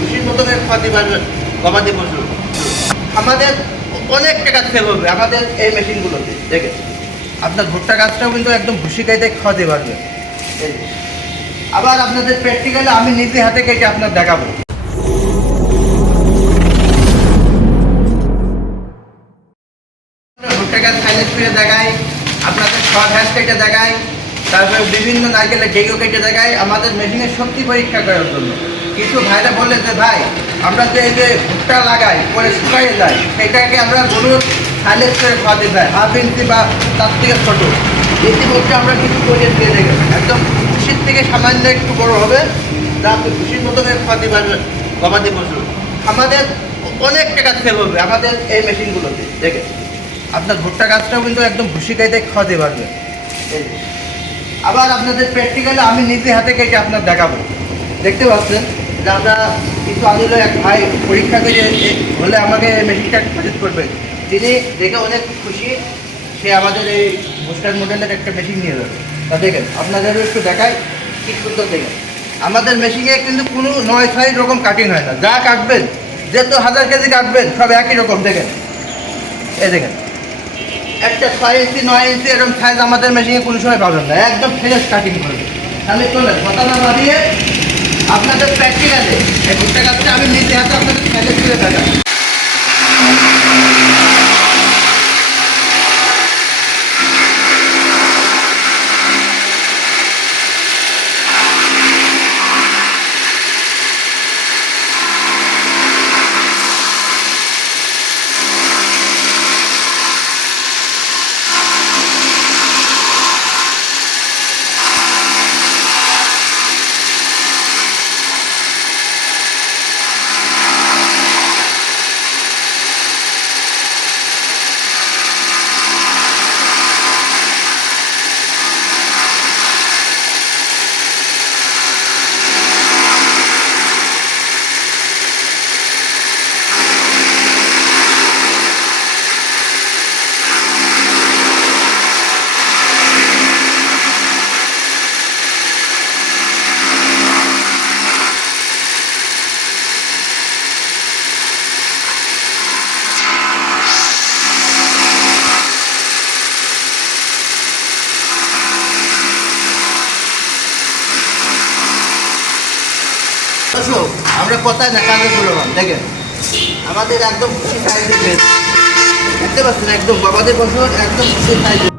খুশির মতন খাওয়াতে পারবেন গবাদি পশু। আমাদের অনেক টাকা সেভ হবে আমাদের এই মেশিনগুলোতে। দেখেন আপনার ভুট্টা গাছটাও কিন্তু একদম ভুসি কেটে খাওয়াতে পারবেন। আবার আপনাদের প্র্যাকটিক্যালি আমি নিজে হাতে কেটে আপনার দেখাবো। ভুট্টা গাছ সাইলেন্স করে দেখাই, আপনাদের শর্ট হ্যান্ড কেটে দেখাই, তারপরে বিভিন্ন নারকেলের ডেগো কেটে দেখাই আমাদের মেশিনের শক্তি পরীক্ষা করার জন্য। কিছু ভাইরা বলে যে ভাই আমরা যে এই যে ভুট্টা লাগাই পরে শুকাইয়ে যায় সেটাকে আমরা গরুর সাইলেন্স করে খাওয়াতে চাই, হাফ ইঞ্চি বা তার থেকে ছোটো। ইতিমধ্যে আমরা কিছু করিয়ে দিয়ে দেখেন একদম খুশির থেকে সামান্য একটু বড় হবে, যা আপনি খুশির মতন খাওয়াতে পারবেন গবাদি পশু। আমাদের অনেক টাকা সেভ হবে আমাদের এই মেশিনগুলোতে। দেখেন আপনার ভুট্টা গাছটাও কিন্তু একদম ভুসি কেটে খাওয়াতে পারবেন। আবার আপনাদের প্র্যাকটিক্যালি আমি নিজে হাতে কেটে আপনার দেখাবো। দেখতে পাচ্ছেন যে আমরা কিছু আগে এক ভাই পরীক্ষা করে হলে আমাকে মেশিনটা সাজেস্ট করবেন, তিনি দেখে অনেক খুশি, সে আমাদের এই বুস্টার মডেলের একটা মেশিন নিয়ে যাবে। তা দেখেন আপনাদেরও একটু দেখাই কি সুন্দর। দেখেন আমাদের মেশিনে কিন্তু কোনো 9-6 রকম কাটিং হয় না, যা কাটবেন যেহেতু 1000 কেজি কাটবেন সব একই রকম। দেখেন এই দেখেন একটা 6 ইঞ্চি 9 ইঞ্চি এরকম সাইজ আমাদের মেশিনে কোনো সময় পাবেন না, একদম ফ্রেশ কাটিং করবে। তাহলে চলেন কথা না বাড়িয়ে আপনাদের প্র্যাকটিক্যালে এই ভুট্টা গাছটা আমি নিজে হাতে আপনাদের সাইলেন্স করে দেখাই। আমরা কোথায় না কাজে করলাম। দেখেন আমাদের একদম খুশি সাইজ দেখতে পাচ্ছেন, একদম গবাদি পশুর একদম খুশি সাইজ।